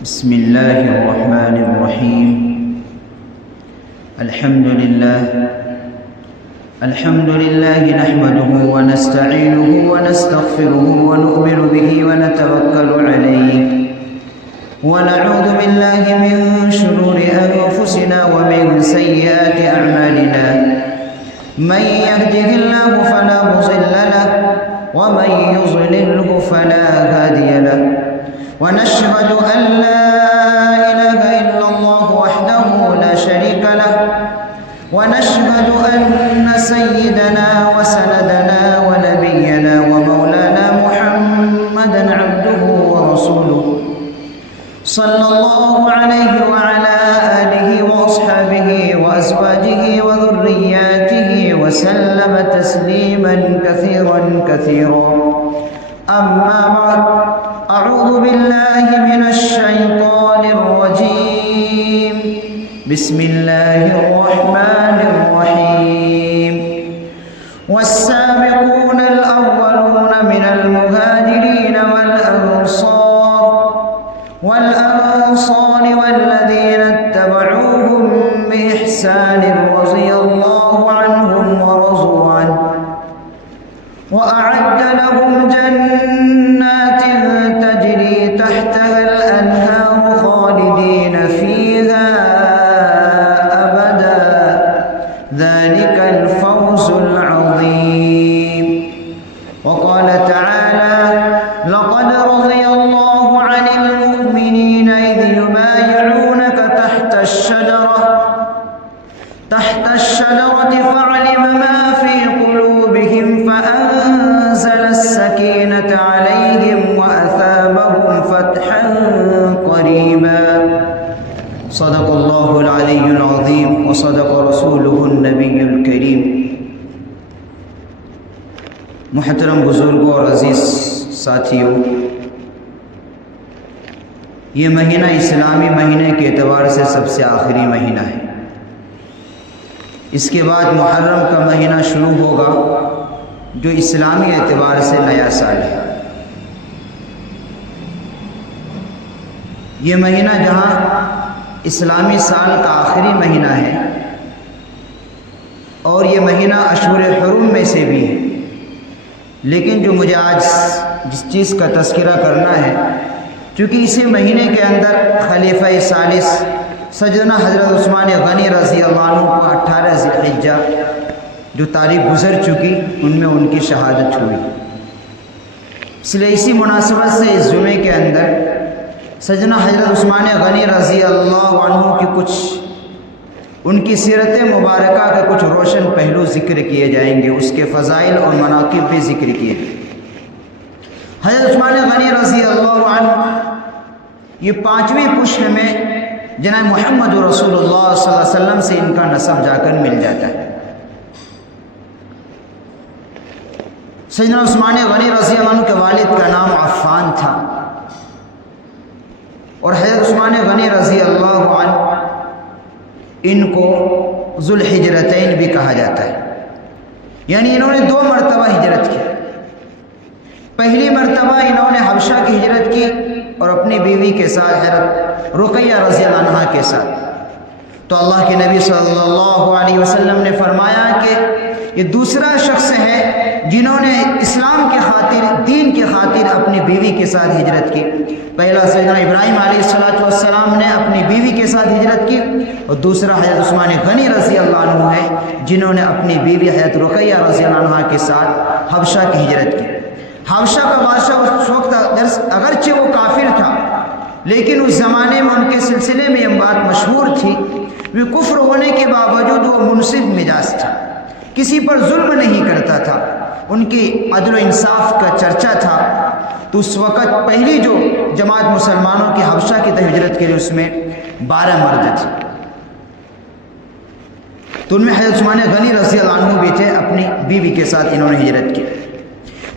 بسم الله الرحمن الرحيم. الحمد لله نحمده ونستعينه ونستغفره ونؤمن به ونتوكل عليه ونعوذ بالله من شرور أنفسنا ومن سيئات أعمالنا. من يهده الله فلا مضل له ومن يضلله فلا هادي له. ونشهد أن لا إله إلا الله وحده لا شريك له. ونشهد أن سيدنا وسندنا ونبينا ومولانا محمدا عبده ورسوله صلى الله عليه وعلى آله وأصحابه وأزواجه وذرياته وسلم تسليما كثيرا. أما بعد، أعوذ بالله من الشيطان الرجيم. بسم الله الرحمن الرحيم. والسابقون الأولون من المهاجرين والأنصار والذين اتبعوهم بإحسان رضي الله عنهم ورضوا عنه وأعد لهم جنات تجري تحتها الأنهار خالدين فيها أبدا، ذلك الفوز العظيم. وقال تعالى: لقد رضي الله عن المؤمنين إذ يبايعونك تحت الشجرة فعلم ما في قلوبهم فأنزل السكينة عليهم وأثابهم فتحا قريبا. صدق الله العلي العظيم وصدق رسوله النبي الكريم. محترم بزرگوں اور عزیز ساتھیوں، یہ مہینہ اسلامی مہینے کے اعتبار سے سب سے آخری مہینہ ہے. اس کے بعد محرم کا مہینہ شروع ہوگا جو اسلامی اعتبار سے نیا سال ہے. یہ مہینہ جہاں اسلامی سال کا آخری مہینہ ہے اور یہ مہینہ اشہر حرم میں سے بھی ہے، لیکن جو مجھے آج جس چیز کا تذکرہ کرنا ہے، چونکہ اسی مہینے کے اندر خلیفہ ثالث سیدنا حضرت عثمان غنی رضی اللہ عنہ کو 18 ذی الحجہ جو تاریخ گزر چکی ان میں ان کی شہادت ہوئی. اس لیے اسی مناسبت سے اس جمعے کے اندر سیدنا حضرت عثمان غنی رضی اللہ عنہ کی کچھ ان کی سیرت مبارکہ کے کچھ روشن پہلو ذکر کیے جائیں گے، اس کے فضائل اور مناقب بھی ذکر کیے گئے. حضرت عثمان غنی رضی اللہ عنہ یہ 5ویں پشت میں جناب محمد رسول اللہ صلی اللہ علیہ وسلم سے ان کا نسب جا کر مل جاتا ہے. سیدنا عثمان غنی رضی اللہ عنہ کے والد کا نام عفان تھا اور حضرت عثمان غنی رضی اللہ عنہ ان کو ذو الحجرتین بھی کہا جاتا ہے. یعنی انہوں نے 2 مرتبہ ہجرت کی. پہلی مرتبہ انہوں نے حبشہ کی ہجرت کی اور اپنی بیوی کے ساتھ حضرت رقیہ رضی اللہ عنہا کے ساتھ. تو اللہ کے نبی صلی اللہ علیہ وسلم نے فرمایا کہ یہ دوسرا شخص ہے جنہوں نے اسلام کے خاطر، دین کے خاطر اپنی بیوی کے ساتھ ہجرت کی. پہلا سیدنا ابراہیم علیہ السلام نے اپنی بیوی کے ساتھ ہجرت کی اور دوسرا حضرت عثمان غنی رضی اللہ عنہ ہے جنہوں نے اپنی بیوی حضرت رقیہ رضی اللہ عنہا کے ساتھ حبشہ کی ہجرت کی. حبشہ کا بادشاہ اس وقت اگرچہ وہ کافر تھا لیکن اس زمانے میں ان کے سلسلے میں یہ بات مشہور تھی، وہ کفر ہونے کے باوجود وہ منصف مزاج تھا، کسی پر ظلم نہیں کرتا تھا، ان کی عدل و انصاف کا چرچا تھا. تو اس وقت پہلی جو جماعت مسلمانوں کی حبشہ کی ہجرت کے لیے اس میں 12 مرد تھے. تو ان میں حضرت عثمان غنی رضی اللہ عنہ بھی تھے، اپنی بیوی کے ساتھ انہوں نے ہجرت کی.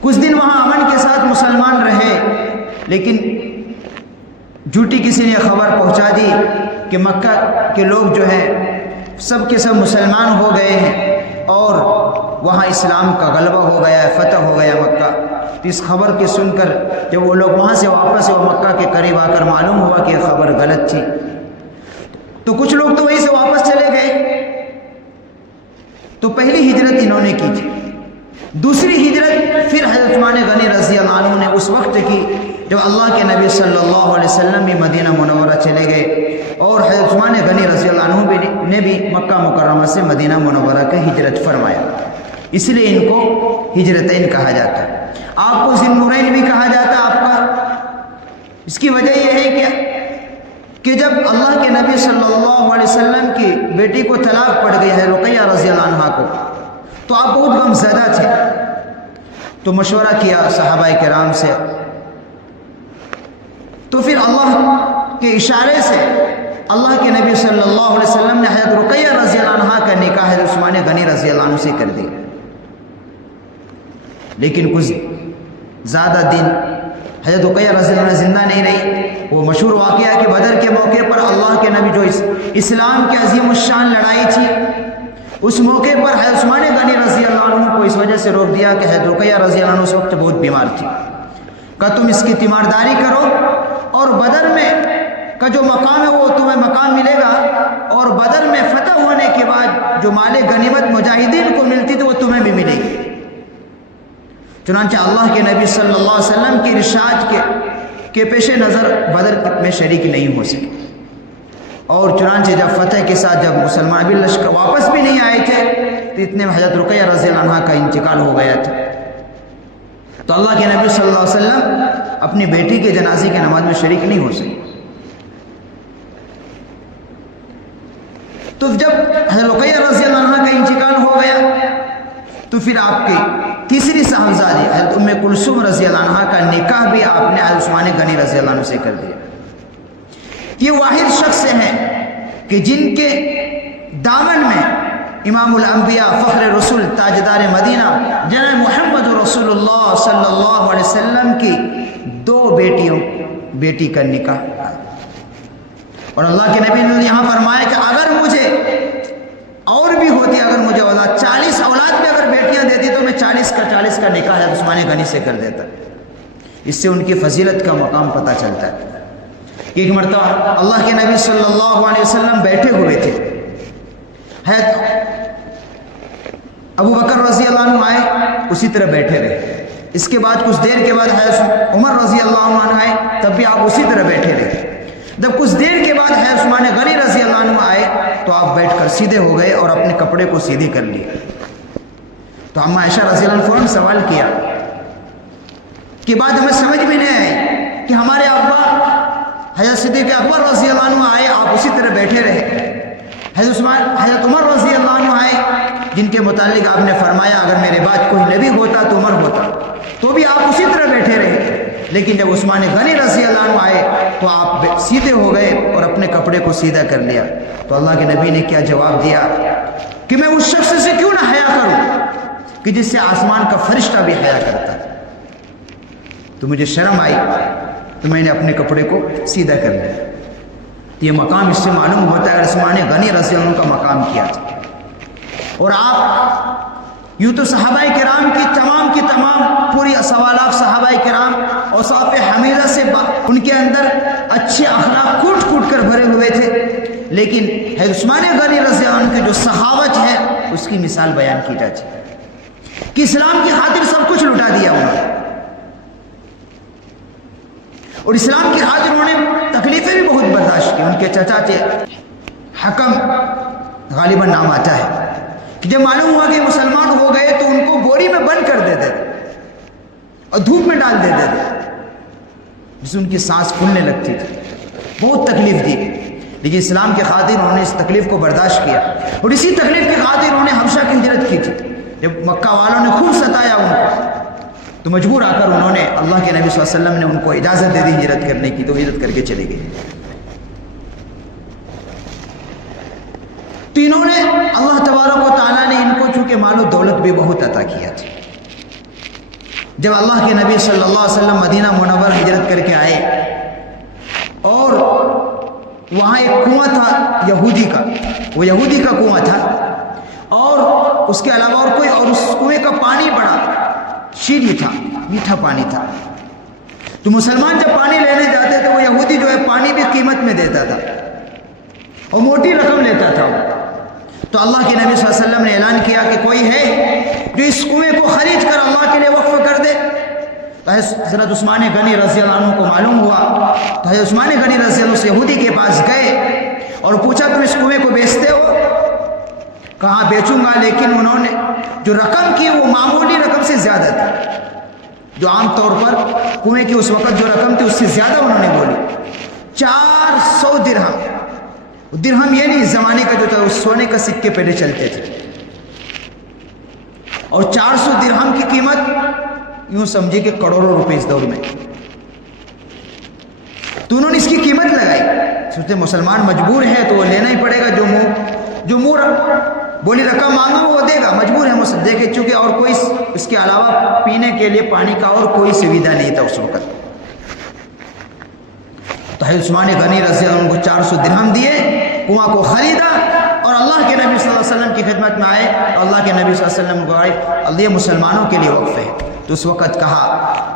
کچھ دن وہاں امن کے ساتھ مسلمان رہے، لیکن جھوٹی کسی نے خبر پہنچا دی کہ مکہ کے لوگ جو ہیں سب کے سب مسلمان ہو گئے ہیں اور وہاں اسلام کا غلبہ ہو گیا ہے، فتح ہو گیا مکہ. تو اس خبر کے سن کر جب وہ لوگ وہاں سے واپس وہ مکہ کے قریب آ کر معلوم ہوا کہ یہ خبر غلط تھی، تو کچھ لوگ تو وہیں سے واپس چلے گئے۔ تو پہلی ہجرت انہوں نے کی تھی۔ دوسری ہجرت پھر حضرت عثمان غنی رضی اللہ عنہ نے اس وقت کی جب اللہ کے نبی صلی اللہ علیہ وسلم بھی مدینہ منورہ چلے گئے، اور حضرت عثمان غنی رضی اللہ عنہ نے بھی مکہ مکرمہ سے مدینہ منورہ کا ہجرت فرمایا، اس لیے ان کو ہجرتین کہا جاتا ہے۔ آپ کو ذی النورین بھی کہا جاتا ہے آپ کا، اس کی وجہ یہ ہے کہ جب اللہ کے نبی صلی اللہ علیہ وسلم کی بیٹی کو طلاق پڑ گئی ہے رقیہ رضی اللہ عنہ کو، تو آپ بہت غم زدہ تھے، تو مشورہ کیا صحابہ کرام سے، تو پھر اللہ کے اشارے سے اللہ کے نبی صلی اللہ علیہ وسلم نے حضرت رقیہ رضی اللہ عنہ کا نکاح حضرت عثمان غنی رضی اللہ عنہ سے کر دیا۔ لیکن کچھ زیادہ دن حضرت رقیہ رضی اللہ عنہ زندہ نہیں رہی۔ وہ مشہور واقعہ کہ بدر کے موقع پر اللہ کے نبی جو اسلام کی عظیم الشان لڑائی تھی، اس موقع پر حضرت عثمان غنی رضی اللہ عنہ کو اس وجہ سے روک دیا کہ حضرت رقیہ رضی اللہ عنہ اس وقت بہت بیمار تھی، کہ تم اس کی تیمارداری کرو، اور بدر میں کا جو مقام ہے وہ تمہیں مقام ملے گا، اور بدر میں فتح ہونے کے بعد جو مال غنیمت مجاہدین کو ملتی تھی وہ تمہیں بھی ملے گی۔ چنانچہ اللہ کے نبی صلی اللہ علیہ وسلم کی ارشاد کے پیش نظر بدر میں شریک نہیں ہو سکے، اور چنانچہ جب فتح کے ساتھ جب مسلمان بھی لشکر واپس بھی نہیں آئے تھے تو اتنے میں حضرت رقیہ رضی اللہ عنہ کا انتقال ہو گیا تھا۔ تو اللہ کے نبی صلی اللہ علیہ وسلم اپنی بیٹی کے جنازے کی نماز میں شریک نہیں ہو سکے۔ تو جب حضرت رقیہ رضی اللہ عنہ کا انتقال ہو گیا تو پھر آپ کی تیسری صاحبزادی حضرت ام کلثوم رضی اللہ عنہ کا نکاح بھی آپ نے حضرت عثمان غنی رضی اللہ عنہ سے کر دیا۔ یہ واحد شخص ہیں کہ جن کے دامن میں امام الانبیاء فخر رسول تاجدار مدینہ جناب محمد رسول اللہ صلی اللہ علیہ وسلم کی دو بیٹی کا نکاح، اور اللہ کے نبی نے یہاں فرمایا کہ اگر مجھے اور بھی ہوتی، اگر مجھے اولاد 40 اولاد بھی اگر بیٹیاں دیتی تو میں 40 کا نکاح حضرت عثمان غنی سے کر دیتا۔ اس سے ان کی فضیلت کا مقام پتہ چلتا ہے۔ ایک مرتبہ اللہ کے نبی صلی اللہ علیہ وسلم بیٹھے ہوئے تھے، ابو بکر رضی اللہ عنہ آئے، اسی طرح بیٹھے رہے۔ اس کے بعد کچھ دیر کے بعد حضرت عمر رضی اللہ عنہ آئے، تب بھی آپ اسی طرح بیٹھے رہے۔ جب کچھ دیر کے بعد حضرت عثمان غنی رضی اللہ عنہ آئے تو آپ بیٹھ کر سیدھے ہو گئے اور اپنے کپڑے کو سیدھی کر لیے۔ تو اما عائشہ رضی اللہ عنہ فوراً سوال کیا کہ بات ہمیں سمجھ میں نہیں آئی کہ ہمارے ابا حضرت صدیق اکبر رضی اللہ عنہ آئے، آپ اسی طرح بیٹھے رہے۔ حضرت عمر رضی اللہ عنہ آئے، جن کے متعلق آپ نے فرمایا اگر میرے بعد کوئی نبی ہوتا تو عمر ہوتا، تو بھی آپ اسی طرح بیٹھے رہے۔ لیکن جب عثمان غنی رضی اللہ عنہ آئے تو آپ سیدھے ہو گئے اور اپنے کپڑے کو سیدھا کر لیا۔ تو اللہ کے نبی نے کیا جواب دیا کہ میں اس شخص سے کیوں نہ حیا کروں کہ جس سے آسمان کا فرشتہ بھی حیا کرتا ہے۔ تو مجھے شرم آئی تو میں نے اپنے کپڑے کو سیدھا کر لیا۔ تو یہ مقام اس سے معلوم ہوتا ہے عثمان غنی رضی اللہ عنہ کا مقام کیا تھا۔ اور آپ یوں تو صحابہ کرام کی تمام پوری سوالات صحابہ کرام اوصاف حمیدہ سے ان کے اندر اچھے اخلاق کوٹ کوٹ کر بھرے ہوئے تھے، لیکن حضرت عثمان غنی رضی اللہ عنہ کی جو سخاوت ہے اس کی مثال بیان کی جاتی ہے کہ اسلام کی خاطر سب کچھ لٹا دیا انہوں نے، اور اسلام کی خاطر انہوں نے تکلیفیں بھی بہت برداشت کی۔ ان کے چچا تھے حکم، غالباً نام آتا ہے، کہ جب معلوم ہوا کہ مسلمان ہو گئے تو ان کو بوری میں بند کر دیتے تھے اور دھوپ میں ڈال دیتے تھے، جس سے ان کی سانس پھولنے لگتی تھی، بہت تکلیف دی۔ لیکن اسلام کی خاطر انہوں نے اس تکلیف کو برداشت کیا، اور اسی تکلیف کی خاطر انہوں نے حبشہ کی ہجرت کی تھی۔ جب مکہ والوں نے خوب ستایا ان کو تو مجبور آ کر انہوں نے اللہ کے نبی صلی اللہ علیہ وسلم نے ان کو اجازت دے دی ہجرت کرنے کی، تو ہجرت کر کے چلے گئے۔ تو انہوں نے اللہ تبارک و تعالیٰ نے ان کو چونکہ مال و دولت بھی بہت عطا کیا تھا۔ جب اللہ کے نبی صلی اللہ علیہ وسلم مدینہ منور ہجرت کر کے آئے اور وہاں ایک کنواں تھا یہودی کا، وہ یہودی کا کنواں تھا، اور اس کے علاوہ اور کوئی، اور اس کنویں کا پانی بڑا شیریں تھا، میٹھا پانی تھا. تو مسلمان جب پانی لینے جاتے تو وہ یہودی جو ہے پانی بھی قیمت میں دیتا تھا اور موٹی رقم لیتا تھا. تو اللہ کے نبی صلی اللہ علیہ وسلم نے اعلان کیا کہ کوئی ہے جو اس کنویں کو خرید کر اللہ کے لیے وقف کر دے. تو حضرت عثمان غنی رضی اللہ عنہ کو معلوم ہوا تو حضرت عثمان غنی رضی اللہ عنہ اس یہودی کے پاس گئے اور پوچھا تم اس کنویں کو بیچتے ہو؟ کہاں بیچوں گا، لیکن انہوں نے جو رقم کی وہ معمولی رقم سے زیادہ تھی. جو عام طور پر کنویں کی اس وقت جو رقم تھی اس سے زیادہ انہوں نے بولی. 400 درہم. درہم یہ نہیں اس زمانے کا جو تھا، اس سونے کا سکے پہلے چلتے تھے، اور 400 درہم کی قیمت یوں سمجھے کہ کروڑوں روپے اس دور میں. تو انہوں نے اس کی قیمت لگائی. سوچتے مسلمان مجبور ہے تو وہ لینا ہی پڑے گا، جو منہ بولی رقم مانگا وہ دے گا، مجبور ہے مسلم. دیکھے چونکہ اور کوئی اس کے علاوہ پینے کے لیے پانی کا اور کوئی سویدھا نہیں تھا اس وقت. تو حضرت عثمان غنی رضی اللہ عنہ کو 400 درہم دیے، کنواں کو خریدا اور اللہ کے نبی صلی اللہ علیہ وسلم کی خدمت میں آئے. اللہ کے نبی صلی اللہ علیہ وسلم کو آئے یہ مسلمانوں کے لیے وقف ہے. تو اس وقت کہا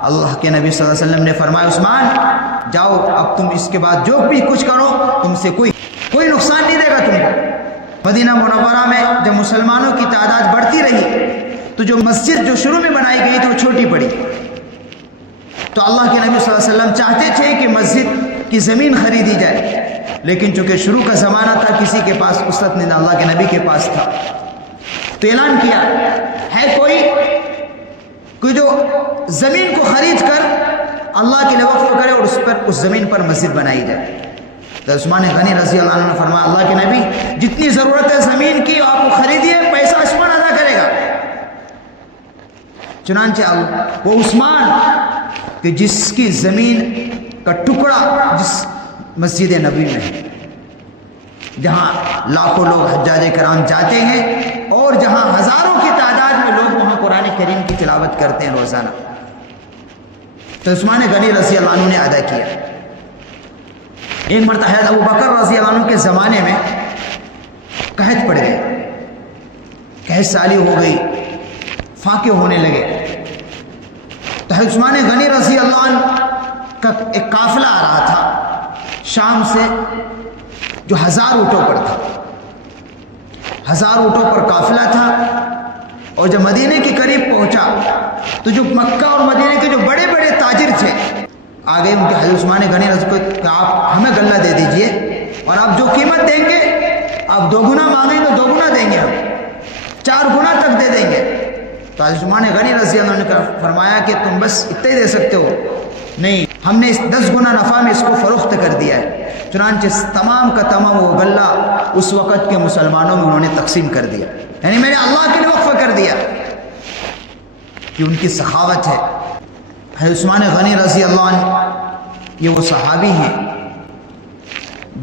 اللہ کے نبی صلی اللہ علیہ وسلم نے فرمایا عثمان جاؤ، اب تم اس کے بعد جو بھی کچھ کرو تم سے کوئی نقصان نہیں دے گا تم کو. مدینہ منورہ میں جب مسلمانوں کی تعداد بڑھتی رہی تو جو مسجد جو شروع میں بنائی گئی تھی وہ چھوٹی پڑی. تو اللہ کے نبی صلی اللہ علیہ وسلم چاہتے تھے کہ مسجد کی زمین خریدی جائے، لیکن چونکہ شروع کا زمانہ تھا کسی کے پاس وسعت نہیں، اللہ کے نبی کے پاس تھا. تو اعلان کیا ہے کوئی جو زمین کو خرید کر اللہ کے لیے وقف کرے اور اس زمین پر مسجد بنائی جائے. تو عثمان غنی رضی اللہ عنہ نے فرمایا اللہ کے نبی جتنی ضرورت ہے زمین کی آپ کو خریدیے، پیسہ عثمان ادا کرے گا. چنانچہ وہ عثمان کہ جس کی زمین کا ٹکڑا جس مسجد نبی میں ہے، جہاں لاکھوں لوگ حجاج کرام جاتے ہیں اور جہاں ہزاروں کی تعداد میں لوگ وہاں قرآن کریم کی تلاوت کرتے ہیں روزانہ. تو عثمان غنی رضی اللہ عنہ نے ادا کیا. ایک مرتبہ حضرت ابو بکر رضی اللہ عنہ کے زمانے میں قحط پڑ گئے، قحط سالی ہو گئی، فاقے ہونے لگے. تو حضرت عثمان غنی رضی اللہ عنہ کا ایک قافلہ آ رہا تھا شام سے جو 1000 اونٹوں پر تھا. 1000 اونٹوں پر قافلہ تھا اور جب مدینے کے قریب پہنچا تو جو مکہ اور مدینے کے جو بڑے بڑے تاجر تھے آ گئے. ان کے حضرت عثمان غنی رضی اللہ عنہ کو آپ ہمیں غلہ دے دیجئے اور آپ جو قیمت دیں گے آپ 2 گنا مانگیں تو 2 گنا دیں گے، ہم 4 گنا تک دے دیں گے. تو حضرت عثمان غنی رضی اللہ عنہ نے فرمایا کہ تم بس اتنے ہی دے سکتے ہو. نہیں، ہم نے اس 10 گنا نفع میں اس کو فروخت کر دیا ہے. چنانچہ تمام کا تمام وہ غلہ اس وقت کے مسلمانوں میں انہوں نے تقسیم کر دیا، یعنی میں نے اللہ کے لیے وقف کر دیا. کہ ان کی سخاوت ہے. حضرت عثمان غنی رضی اللہ عنہ یہ وہ صحابی ہیں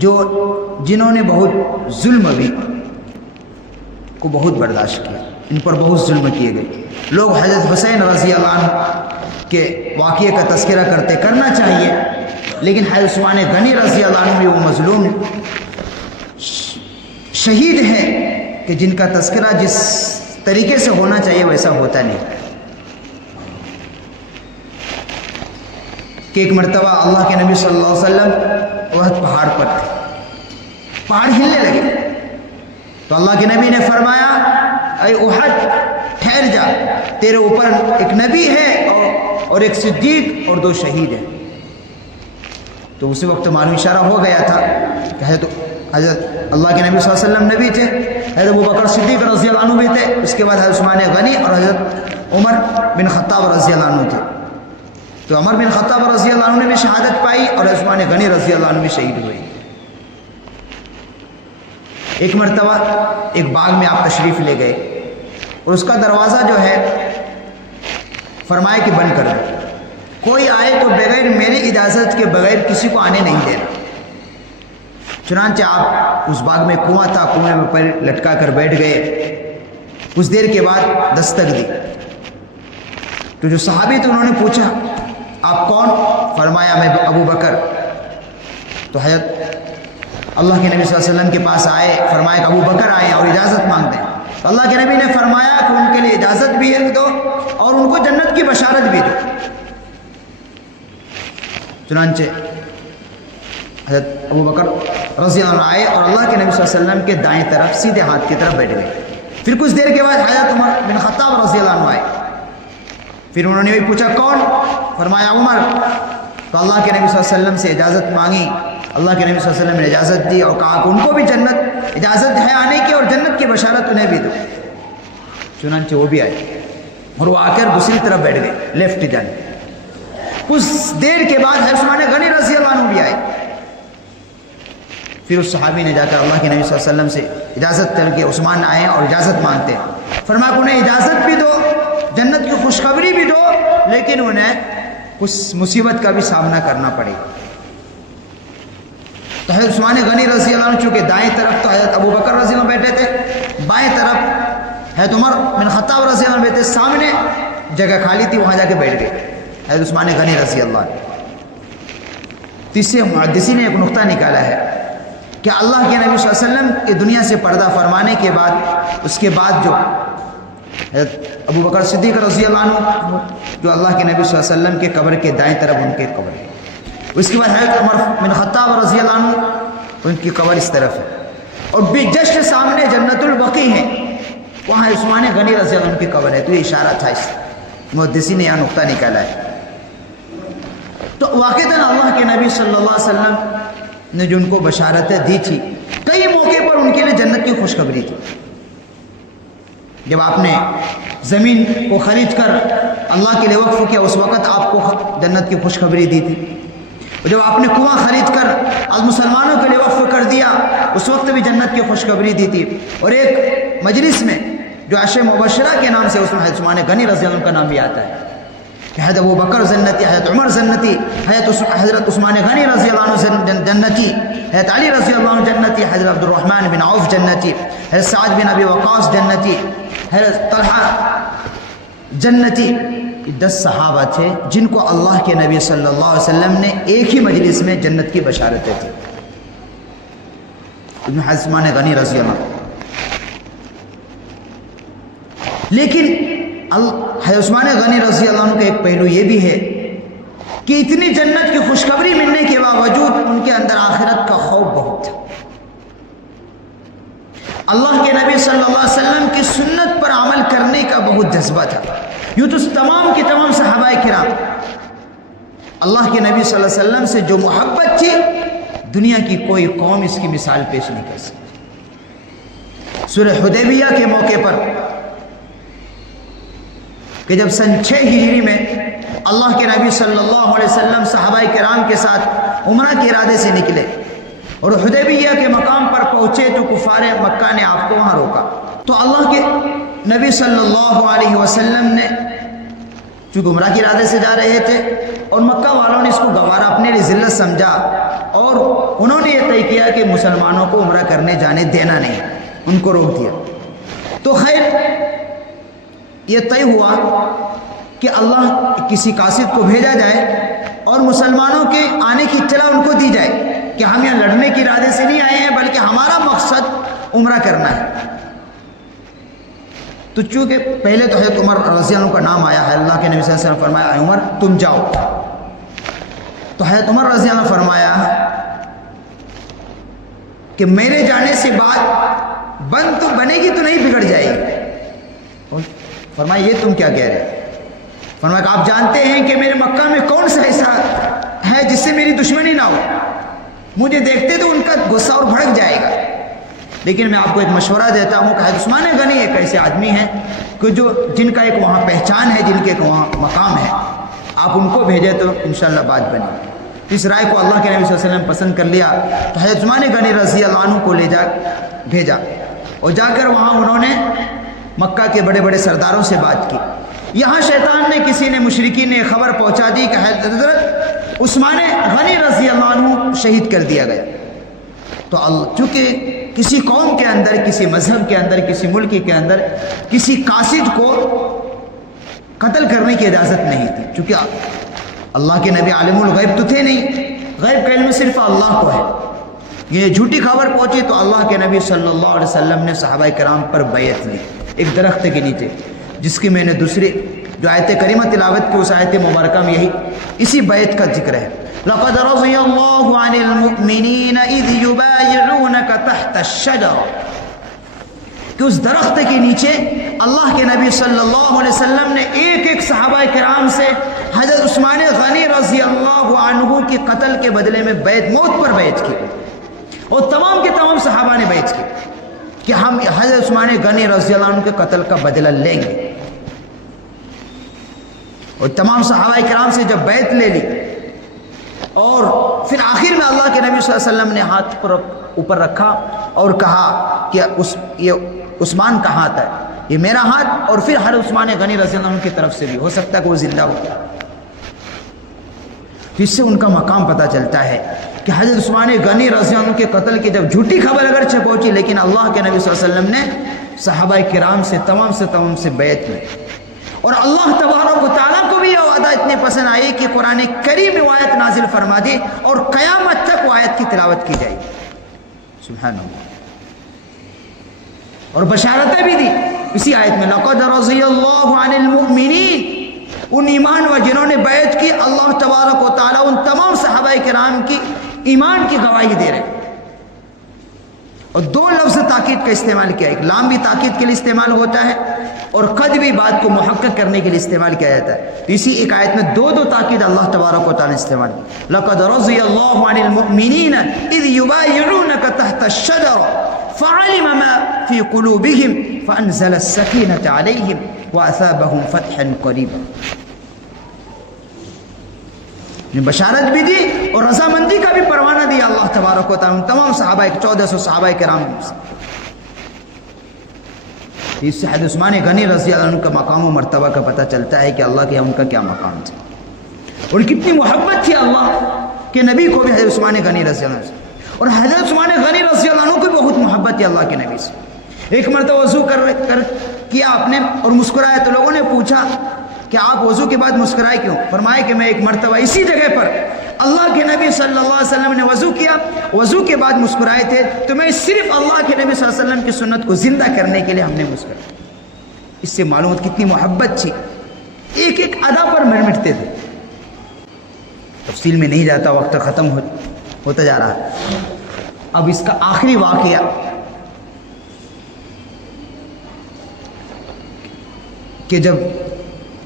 جنہوں نے بہت ظلم بھی کو بہت برداشت کیا، ان پر بہت ظلم کیے گئے. لوگ حضرت حسین رضی اللہ عنہ کے واقعے کا تذکرہ کرنا چاہیے، لیکن حضرت عثمان غنی رضی اللہ عنہ بھی وہ مظلوم شہید ہیں کہ جن کا تذکرہ جس طریقے سے ہونا چاہیے ویسا ہوتا نہیں. کہ ایک مرتبہ اللہ کے نبی صلی اللہ علیہ وسلم احد پہاڑ پر تھے، پہاڑ ہلنے لگے تو اللہ کے نبی نے فرمایا اے احد ٹھہر جا، تیرے اوپر ایک نبی ہے اور ایک صدیق اور 2 شہید ہیں. تو اسی وقت معلوم اشارہ ہو گیا تھا کہ حضرت اللہ کے نبی صلی اللہ علیہ وسلم نبی تھے، حضرت ابو بکر صدیق رضی اللہ عنہ بھی تھے، اس کے بعد حضرت عثمان غنی اور حضرت عمر بن خطاب رضی اللہ عنہ تھے. تو عمر بن خطاب رضی اللہ عنہ نے بھی شہادت پائی اور عثمان غنی رضی اللہ عنہ بھی شہید ہوئے. ایک مرتبہ ایک باغ میں آپ تشریف لے گئے اور اس کا دروازہ جو ہے فرمایا کہ بند کر دو، کوئی آئے تو بغیر میری اجازت کے بغیر کسی کو آنے نہیں دینا. چنانچہ آپ اس باغ میں کنواں تھا، کنویں میں پیر لٹکا کر بیٹھ گئے. کچھ دیر کے بعد دستک دی تو جو صحابی تھے انہوں نے پوچھا آپ کون؟ فرمایا میں ابو بکر. تو حضرت اللہ کے نبی صلی اللہ علیہ وسلم کے پاس آئے، فرمایا کہ ابو بکر آئے اور اجازت مانگتے ہیں. تو اللہ کے نبی نے فرمایا کہ ان کے لیے اجازت بھی ہے دو اور ان کو جنت کی بشارت بھی دو۔ چنانچہ حضرت ابو بکر رضی اللہ عنہ آئے اور اللہ کے نبی صلی اللہ علیہ وسلم کے دائیں طرف سیدھے ہاتھ کی طرف بیٹھ گئے۔ پھر کچھ دیر کے بعد حضرت عمر بن خطاب رضی اللہ عنہ آئے، پھر انہوں نے بھی پوچھا کون؟ فرمایا عمر۔ تو اللہ کے نبی صلی اللہ علیہ وسلم سے اجازت مانگی، اللہ کے نبی صلی اللہ علیہ وسلم نے اجازت دی اور کہا کہ ان کو بھی جنت اجازت ہے آنے کی اور جنت کی بشارت انہیں بھی دو۔ چنانچہ وہ بھی آئے اور وہ آ کر دوسری طرف بیٹھ گئے، لیفٹ جانب۔ کچھ دیر کے بعد حضرت عثمان غنی رضی اللہ عنہ بھی آئے، پھر اس صحابی نے جا کر اللہ کے نبی صلی اللہ علیہ وسلم سے اجازت کر کے عثمان آئے اور اجازت مانگتے ہیں۔ فرمایا کہ انہیں اجازت بھی دو، جنت کی خوشخبری بھی دو، لیکن انہیں کچھ مصیبت کا بھی سامنا کرنا پڑے گا۔ تو حضرت عثمان غنی رضی اللہ عنہ چونکہ دائیں طرف تو حضرت ابو بکر رضی اللہ عنہ بیٹھے تھے، بائیں طرف حضرت عمر بن خطاب رضی اللہ عنہ بیٹھے، سامنے جگہ خالی تھی، وہاں جا کے بیٹھ گئے حضرت عثمان غنی رضی اللہ عنہ۔ تیسرے محدثین نے ایک نقطہ نکالا ہے کہ اللہ کے نبی صلی اللہ علیہ وسلم کی دنیا سے پردہ فرمانے کے بعد اس کے بعد جو حضرت ابو بکر صدیق رضی اللہ عنہ جو اللہ کے نبی صلی اللہ علیہ وسلم کے قبر کے دائیں طرف ان کے قبر ہے، اس کے بعد حضرت عمر بن خطاب رضی اللہ عنہ ان کی قبر اس طرف ہے، اور جسٹ سامنے جنت البقیع ہے، وہاں عثمان غنی رضی اللہ عنہ کی قبر ہے۔ تو یہ اشارہ تھا، اس محدثین نے یہاں نقطہ نکالا ہے۔ تو واقعتاً اللہ کے نبی صلی اللہ علیہ وسلم نے جو ان کو بشارتیں دی تھی، کئی موقع پر ان کے لیے جنت کی خوشخبری تھی۔ جب آپ نے زمین کو خرید کر اللہ کے لیے وقف کیا، اس وقت آپ کو جنت کی خوشخبری دی تھی، اور جب آپ نے کنواں خرید کر مسلمانوں کے لیے وقف کر دیا، اس وقت بھی جنت کی خوشخبری دی تھی۔ اور ایک مجلس میں جو عشر مبشرہ کے نام سے اس میں حضرت عثمان غنی رضی اللہ عنہ کا نام بھی آتا ہے کہ حضرت ابو بکر جنتی، حضرت عمر جنتی، حضرت عثمان غنی رضی اللہ عنہ جنتی، حضرت علی رضی اللہ عنہ جنتی، حضرت عبد الرحمن بن عوف جنتی، حضرت سعد بن ابی وقاص جنتی، حضرت طلحہ جنتی۔ 10 صحابہ تھے جن کو اللہ کے نبی صلی اللہ علیہ وسلم نے ایک ہی مجلس میں جنت کی بشارتیں تھی۔ حضرت عثمان غنی رضی اللہ عنہ، لیکن حضرت عثمان غنی رضی اللہ عنہ کا ایک پہلو یہ بھی ہے کہ اتنی جنت کی خوشخبری ملنے کے باوجود ان کے اندر آخرت کا خوف بہت تھا۔ اللہ کے نبی صلی اللہ علیہ وسلم کی سنت پر عمل کرنے کا بہت جذبہ تھا۔ یوں تو تمام کے تمام صحابہ کرام اللہ کے نبی صلی اللہ علیہ وسلم سے جو محبت تھی، دنیا کی کوئی قوم اس کی مثال پیش نہیں کر سکتی۔ سورہ حدیبیہ کے موقع پر کہ جب سن 6 ہجری میں اللہ کے نبی صلی اللہ علیہ وسلم صحابہ کرام کے ساتھ عمرہ کے ارادے سے نکلے اور حدیبیہ کے مقام پر پہنچے تو کفار مکہ نے آپ کو وہاں روکا، تو اللہ کے نبی صلی اللہ علیہ وسلم نے چونکہ عمرہ کے ارادے سے جا رہے تھے اور مکہ والوں نے اس کو گوارا اپنے لیے ذلت سمجھا اور انہوں نے یہ طے کیا کہ مسلمانوں کو عمرہ کرنے جانے دینا نہیں، ان کو روک دیا۔ تو خیر یہ طے ہوا کہ اللہ کسی قاصد کو بھیجا جائے اور مسلمانوں کے آنے کی اطلاع ان کو دی جائے کہ ہم یہاں لڑنے کے ارادے سے نہیں آئے ہیں بلکہ ہمارا مقصد عمرہ کرنا ہے۔ تو چونکہ پہلے تو حضرت عمر رضی اللہ عنہ کا نام آیا ہے، اللہ کے نبی صلی اللہ علیہ وسلم فرمایا اے عمر تم جاؤ، تو حضرت عمر رضی اللہ عنہ فرمایا کہ میرے جانے سے بات بند تو بنے گی تو نہیں بگڑ جائے گی۔ فرمایا یہ تم کیا کہہ رہے ہیں؟ فرمایا کہ آپ جانتے ہیں کہ میرے مکہ میں کون سا حصہ ہے جس سے میری دشمنی نہ ہو، مجھے دیکھتے تو ان کا غصہ اور بھڑک جائے گا، لیکن میں آپ کو ایک مشورہ دیتا ہوں کہ حضرت عثمان غنی ایک ایسے آدمی ہیں کہ جن کا ایک وہاں پہچان ہے، جن کے ایک وہاں مقام ہے، آپ ان کو بھیجیں تو انشاءاللہ بات بنے۔ اس رائے کو اللہ کے نبی صلی اللہ علیہ وسلم پسند کر لیا، تو حضرت عثمان غنی رضی اللہ عنہ کو لے جا بھیجا اور جا کر وہاں انہوں نے مکہ کے بڑے بڑے سرداروں سے بات کی۔ یہاں شیطان نے کسی نے مشرکین نے خبر پہنچا دی کہ حضرت عثمان غنی رضی اللہ عنہ شہید کر دیا گیا۔ تو چونکہ کسی قوم کے اندر، کسی مذہب کے اندر، کسی ملک کے اندر کسی قاصد کو قتل کرنے کی اجازت نہیں تھی، چونکہ اللہ کے نبی عالم الغیب تو تھے نہیں، غیب کا علم صرف اللہ کو ہے۔ یہ جھوٹی خبر پہنچی تو اللہ کے نبی صلی اللہ علیہ وسلم نے صحابہ کرام پر بیعت لی۔ ایک درخت کے نیچے، جس کی میں نے دوسری جو آیت کریمہ تلاوت کی اس آیت مبارکہ میں یہی اسی بیعت کا ذکر ہے. لقد رضی اللہ عن المؤمنین اذ یبایعونک تحت الشجرہ، کہ اس درخت کے نیچے اللہ کے نبی صلی اللہ علیہ وسلم نے ایک ایک صحابہ کرام سے حضرت عثمان غنی رضی اللہ عنہ کے قتل کے بدلے میں بیعت، موت پر بیعت کی، اور تمام کے تمام صحابہ نے بیعت کی کہ ہم حضرت عثمان غنی رضی اللہ عنہ کے قتل کا بدلہ لیں گے. اور تمام صحابہ کرام سے جب بیعت لے لی، اور پھر آخر میں اللہ کے نبی صلی اللہ علیہ وسلم نے ہاتھ پر اوپر رکھا اور کہا کہ یہ عثمان کا ہاتھ ہے، یہ میرا ہاتھ، اور پھر ہر عثمان غنی رضی اللہ عنہ کی طرف سے بھی ہو سکتا ہے کہ وہ زندہ ہو. تو اس سے ان کا مقام پتہ چلتا ہے کہ حضرت عثمان غنی رضی اللہ عنہ کے قتل کی جب جھوٹی خبر اگرچہ پہنچی، لیکن اللہ کے نبی صلی اللہ علیہ وسلم نے صحابہ کرام سے تمام سے بیعت میں. اور اللہ تبارک و تعالیٰ کو بھی یہ وعدہ اتنے پسند آئی کہ قرآن کریم میں آیت نازل فرما دی اور قیامت تک وہ آیت کی تلاوت کی جائے. سبحان اللہ. اور بشارتیں بھی دی اسی آیت میں، لقد رضی اللہ عن المؤمنین، ان ایمان و جنہوں نے بیعت کی، اللہ تبارک و تعالیٰ ان تمام صحابہ کرام کی ایمان کی گواہی دے رہے. اور دو لفظ تاکید کا استعمال کیا، ایک لام بھی تاکید کے لیے استعمال ہوتا ہے اور قد بھی بات کو محقق کرنے کے لیے استعمال کیا جاتا ہے. تو اسی ایک آیت میں دو تاکید اللہ تبارک و تعالیٰ نے استعمال کی. لقد رضی اللہ عن المؤمنین اذ یبایعونک تحت الشجرہ فعلم ما فی قلوبہم فانزل السکینۃ علیہم واثابہم فتحا قریبا. بشارت بھی دی اور رضامندی کا بھی پروانہ دیا اللہ تبارک و تعالیٰ تمام صحابہ 1400 صحابہ کرام سے. اس سے حضرت عثمان غنی رضی اللہ عنہ کا مقام و مرتبہ کا پتہ چلتا ہے کہ اللہ کے ان کا کیا مقام تھا اور کتنی محبت تھی اللہ کے نبی کو بھی حضرت عثمان غنی رضی اللہ عنہ سے. اور حضرت عثمان غنی رضی اللہ عنہ کو بھی بہت محبت تھی اللہ کے نبی سے. ایک مرتبہ وضو کر کیا آپ نے اور مسکرایا، تو لوگوں نے پوچھا کہ آپ وضو کے بعد مسکرائے کیوں؟ فرمایا کہ میں ایک مرتبہ اسی جگہ پر اللہ کے نبی صلی اللہ علیہ وسلم نے وضو کیا، وضو کے بعد مسکرائے تھے، تو میں صرف اللہ کے نبی صلی اللہ علیہ وسلم کی سنت کو زندہ کرنے کے لیے ہم نے مسکرایا. اس سے معلوم کتنی محبت تھی، ایک ایک ادا پر مٹتے تھے. تفصیل میں نہیں جاتا، وقت ختم ہوتا جا رہا ہے. اب اس کا آخری واقعہ کہ جب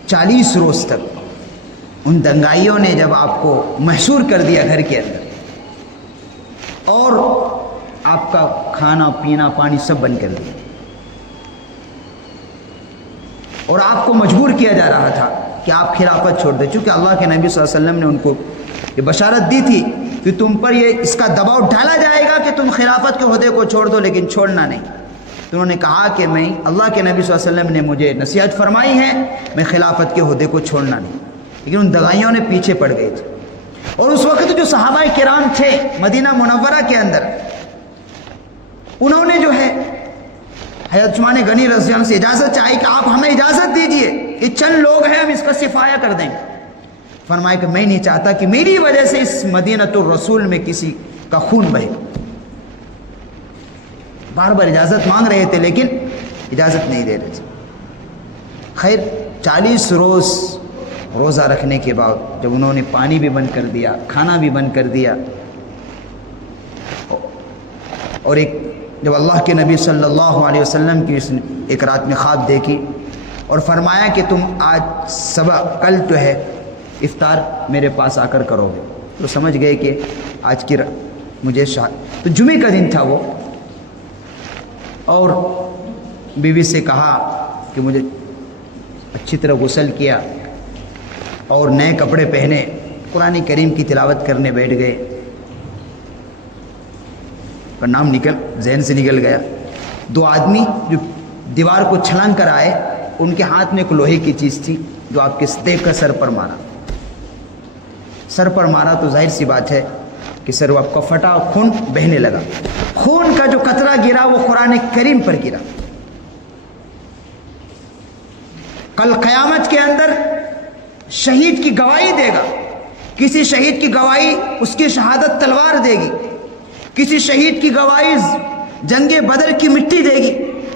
40 روز تک ان دنگائیوں نے جب آپ کو محصور کر دیا گھر کے اندر اور آپ کا کھانا پینا پانی سب بند کر دیا اور آپ کو مجبور کیا جا رہا تھا کہ آپ خلافت چھوڑ دیں، چونکہ اللہ کے نبی صلی اللہ علیہ وسلم نے ان کو یہ بشارت دی تھی کہ تم پر یہ اس کا دباؤ ڈالا جائے گا کہ تم خلافت کے عہدے کو چھوڑ دو لیکن چھوڑنا نہیں. تو انہوں نے کہا کہ میں اللہ کے نبی صلی اللہ علیہ وسلم نے مجھے نصیحت فرمائی ہے، میں خلافت کے عہدے کو چھوڑنا نہیں. لیکن ان دغائیوں نے پیچھے پڑ گئے تھے. اور اس وقت جو صحابہ کرام تھے مدینہ منورہ کے اندر، انہوں نے جو ہے حضرت عثمان غنی رضی اللہ عنہ سے اجازت چاہی کہ آپ ہمیں اجازت دیجئے، یہ چند لوگ ہیں ہم اس کا صفایا کر دیں. فرمایا کہ میں نہیں چاہتا کہ میری وجہ سے اس مدینۃ الرسول میں کسی کا خون بہے. بار بار اجازت مانگ رہے تھے لیکن اجازت نہیں دے رہے تھے. خیر 40 روز روزہ رکھنے کے بعد جب انہوں نے پانی بھی بند کر دیا، کھانا بھی بند کر دیا، اور جب اللہ کے نبی صلی اللہ علیہ وسلم کی ایک رات میں خواب دیکھی اور فرمایا کہ تم آج صبح کل جو ہے افطار میرے پاس آ کر کرو گے، تو سمجھ گئے کہ آج کی مجھے تو جمعے کا دن تھا وہ. اور بیوی سے کہا کہ مجھے اچھی طرح غسل کیا اور نئے کپڑے پہنے، قرآن کریم کی تلاوت کرنے بیٹھ گئے. پر نام ذہن سے نکل گیا. 2 آدمی جو دیوار کو چھلانگ کر آئے، ان کے ہاتھ میں ایک لوہے کی چیز تھی جو آپ کے دیکھ کر سر پر مارا تو ظاہر سی بات ہے کہ سر آپ کا پھٹا اور خون بہنے لگا. خون کا جو قطرہ گرا وہ قرآن کریم پر گرا. کل قیامت کے اندر شہید کی گواہی دے گا. کسی شہید کی گواہی اس کی شہادت تلوار دے گی، کسی شہید کی گواہی جنگ بدر کی مٹی دے گی،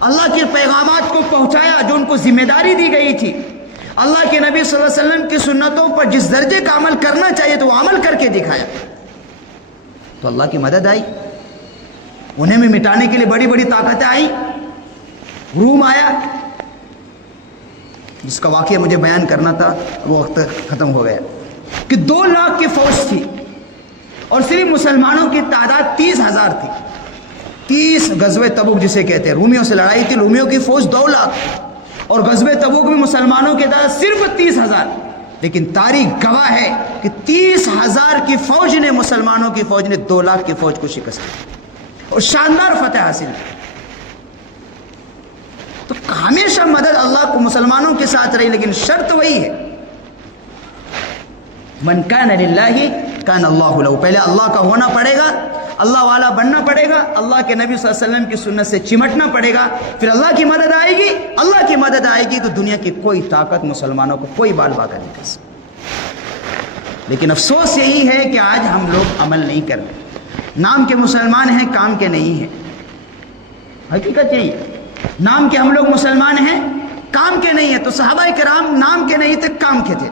اللہ کے پیغامات کو پہنچایا جو ان کو ذمہ داری دی گئی تھی. اللہ کے نبی صلی اللہ علیہ وسلم کی سنتوں پر جس درجے کا عمل کرنا چاہیے تو وہ عمل کر کے دکھایا. تو اللہ کی مدد آئی. انہیں بھی مٹانے کے لیے بڑی بڑی طاقتیں آئیں. روم آیا جس کا واقعہ مجھے بیان کرنا تھا، وہ وقت ختم ہو گیا، کہ 2 لاکھ کی فوج تھی اور صرف مسلمانوں کی تعداد 30,000 تھی. 30 غزوہ تبوک جسے کہتے ہیں، رومیوں سے لڑائی تھی، رومیوں کی فوج 2 لاکھ اور غزوہ تبوک میں مسلمانوں کی تعداد صرف 30,000. لیکن تاریخ گواہ ہے کہ 30,000 کی فوج نے، مسلمانوں کی فوج نے 2 لاکھ کی فوج کو شکست دی اور شاندار فتح حاصل کی. تو ہمیشہ مدد اللہ کو مسلمانوں کے ساتھ رہی، لیکن شرط وہی ہے، من کان للہ کان اللہ لہ. پہلے اللہ کا ہونا پڑے گا، اللہ والا بننا پڑے گا، اللہ کے نبی صلی اللہ علیہ وسلم کی سنت سے چمٹنا پڑے گا، پھر اللہ کی مدد آئے گی. اللہ کی مدد آئے گی تو دنیا کی کوئی طاقت مسلمانوں کو کوئی بال باقا نہیں کر سکتی. لیکن افسوس یہی ہے کہ آج ہم لوگ عمل نہیں کر رہے. نام کے مسلمان ہیں، کام کے نہیں ہیں. حقیقت یہی ہے، نام کے ہم لوگ مسلمان ہیں، کام کے نہیں ہیں. تو صحابہ کرام نام کے نہیں تھے، کام کے تھے،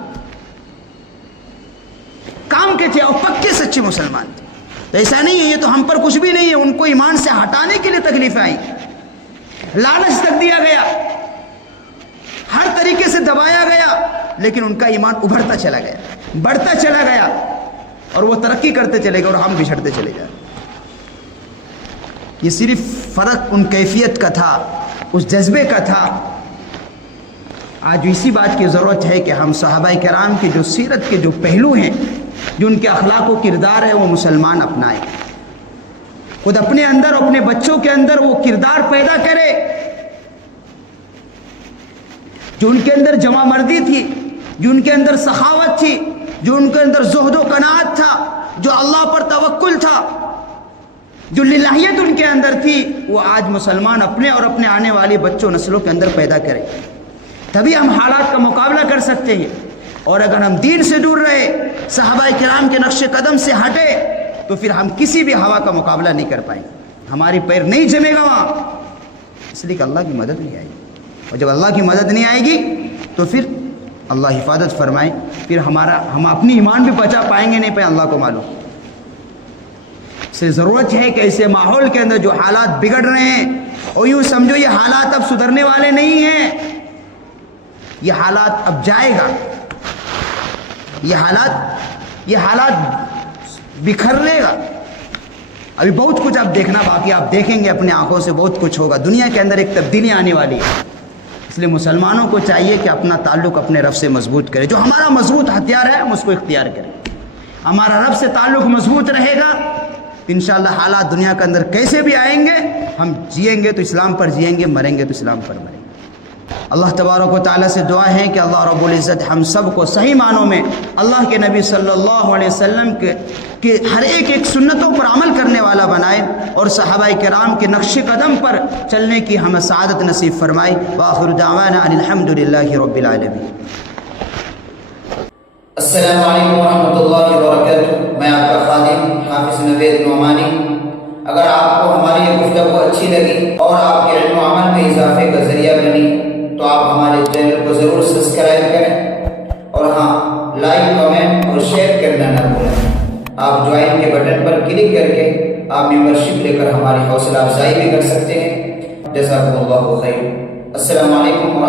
کام کے تھے اور پکے سچے مسلمان تھے. تو ایسا نہیں ہے یہ تو ہم پر کچھ بھی نہیں ہے. ان کو ایمان سے ہٹانے کے لیے تکلیفیں آئیں، لالچ تک دیا گیا، ہر طریقے سے دبایا گیا، لیکن ان کا ایمان ابھرتا چلا گیا، بڑھتا چلا گیا اور وہ ترقی کرتے چلے گئے اور ہم بچھڑتے چلے گئے. یہ صرف فرق ان کیفیت کا تھا، اس جذبے کا تھا. آج اسی بات کی ضرورت ہے کہ ہم صحابہ کرام کی جو سیرت کے جو پہلو ہیں، جو ان کے اخلاق و کردار ہے، وہ مسلمان اپنائیں. خود اپنے اندر اور اپنے بچوں کے اندر وہ کردار پیدا کرے جو ان کے اندر جمع مردی تھی، جو ان کے اندر سخاوت تھی، جو ان کے اندر زہد و قناعت تھا، جو اللہ پر توکل تھا، جو للہیت ان کے اندر تھی. وہ آج مسلمان اپنے اور اپنے آنے والی بچوں نسلوں کے اندر پیدا کریں. تبھی ہم حالات کا مقابلہ کر سکتے ہیں. اور اگر ہم دین سے دور رہے، صحابہ کرام کے نقش قدم سے ہٹے، تو پھر ہم کسی بھی ہوا کا مقابلہ نہیں کر پائیں. ہماری پیر نہیں جمے گا وہاں، اس لیے کہ اللہ کی مدد نہیں آئے گی. اور جب اللہ کی مدد نہیں آئے گی تو پھر اللہ حفاظت فرمائے، پھر ہم اپنی ایمان بھی بچا پائیں گے نہیں پائیں، اللہ کو معلوم. اس لیے ضرورت ہے کہ ایسے ماحول کے اندر جو حالات بگڑ رہے ہیں، اور یوں سمجھو یہ حالات اب سدھرنے والے نہیں ہیں، یہ حالات اب جائے گا. یہ حالات بکھرنے گا. ابھی بہت کچھ اب دیکھنا باقی، آپ دیکھیں گے اپنے آنکھوں سے، بہت کچھ ہوگا. دنیا کے اندر ایک تبدیلی آنے والی ہے. اس لیے مسلمانوں کو چاہیے کہ اپنا تعلق اپنے رب سے مضبوط کرے. جو ہمارا مضبوط ہتھیار ہے ہم اس کو اختیار کریں. ہمارا رب سے تعلق مضبوط رہے گا، انشاءاللہ حالات دنیا کے اندر کیسے بھی آئیں گے، ہم جئیں گے تو اسلام پر جئیں گے، مریں گے تو اسلام پر مریں گے. اللہ تبارک و تعالیٰ سے دعا ہے کہ اللہ رب العزت ہم سب کو صحیح معنوں میں اللہ کے نبی صلی اللہ علیہ وسلم کے ہر ایک سنتوں پر عمل کرنے والا بنائے، اور صحابہ کرام کے نقش قدم پر چلنے کی ہمیں سعادت نصیب فرمائے. وآخر دعوانا ان الحمدللہ رب العالمین. السلام علیکم ورحمۃ اللہ وبرکاتہ. میں آپ کا خادم حافظ نوید نعمانی. اگر آپ کو ہماری یہ گفتگو اچھی لگی اور آپ کے علم و عمل میں اضافے کا ذریعہ بنی تو آپ ہمارے چینل کو ضرور سبسکرائب کریں، اور ہاں لائک، کمنٹ اور شیئر کرنا نہ بھولیں. آپ جوائن کے بٹن پر کلک کر کے آپ ممبرشپ لے کر ہماری حوصلہ افزائی بھی کر سکتے ہیں. جزاکم اللہ خیر. السلام علیکم.